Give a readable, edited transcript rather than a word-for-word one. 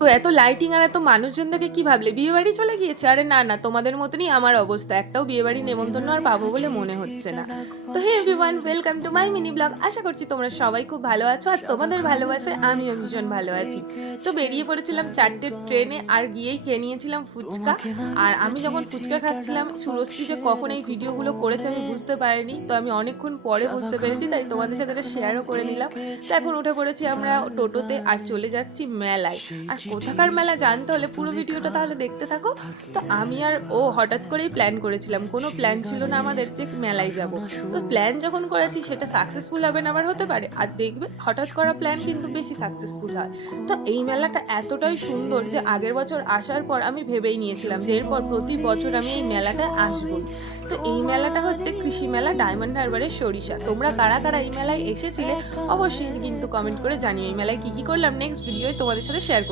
তো এত লাইটিং আর এত মানুষজন দেখে কি ভাবলে বিয়ে বাড়ি চলে গিয়েছে? আরে না না, তোমাদের মতনই আমার অবস্থা, একটাও বিয়ে বাড়ি নেমন্তন্ন আর পাবো বলে মনে হচ্ছে না। তো hey everyone, welcome to my mini blog. আশা করছি তোমরা সবাই খুব ভালো আছো আর তোমাদের ভালোবাসায় আমিও ভীষণ ভালো আছি। তো বেরিয়ে পড়েছিলাম 4টে ট্রেনে আর গিয়েই খেয়ে নিয়েছিলাম ফুচকা। আর আমি যখন ফুচকা খাচ্ছিলাম শুভশ্রী যে কখন এই ভিডিওগুলো করেছে আমি বুঝতে পারিনি, তো আমি অনেকক্ষণ পরে বুঝতে পেরেছি, তাই তোমাদের সাথে এটা শেয়ারও করে নিলাম। তো এখন উঠে পড়েছি আমরা টোটোতে আর চলে যাচ্ছি মেলায়। আর কোথাকার মেলা জানতে হলে পুরো ভিডিওটা তাহলে দেখতে থাকো। তো আমি আর ও হঠাৎ করেই প্ল্যান করেছিলাম, কোনো প্ল্যান ছিল না আমাদের যে মেলায় যাব। তো প্ল্যান যখন করেছি সেটা সাকসেসফুল হবে না আবার হতে পারে, আর দেখবে হঠাৎ করা প্ল্যান কিন্তু বেশি সাকসেসফুল হয়। তো এই মেলাটা এতটাই সুন্দর যে আগের বছর আসার পর আমি ভেবেই নিয়েছিলাম যে এরপর প্রতি বছর আমি এই মেলাটায় আসবই। তো এই মেলাটা হচ্ছে কৃষি মেলা, ডায়মন্ড হারবারের সরিষা। তোমরা কারা কারা এই মেলায় এসেছিলে অবশ্যই কিন্তু কমেন্ট করে জানিও। এই মেলায় কি কি করলাম নেক্সট ভিডিওয় তোমাদের সাথে শেয়ার করব।